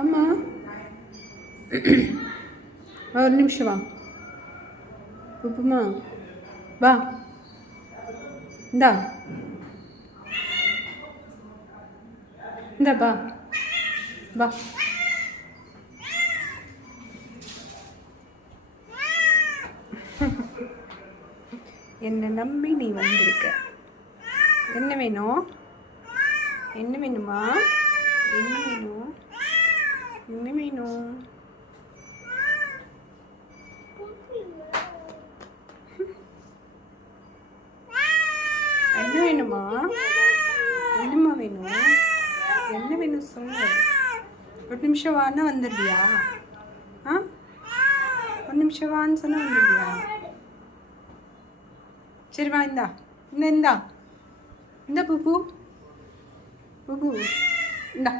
அம்மா ஒரு நிமிஷம் வா உப்புமா வா இந்தா வா வா என்னை நம்பி நீ வந்திருக்க. என்ன வேணும்? என்ன வேணுமா? என்ன வேணும்? என்ன வேணும்? என்ன வேணுமா? என்னம்மா வேணும்? என்ன வேணும் சொல்லு. ஒரு நிமிஷம் வான்னா வந்துடுவியா? ஒரு நிமிஷம் வான்னு சொன்னா வந்துடுவியா? சரி வா இந்தா இந்தா பூ பூ பூ இந்தா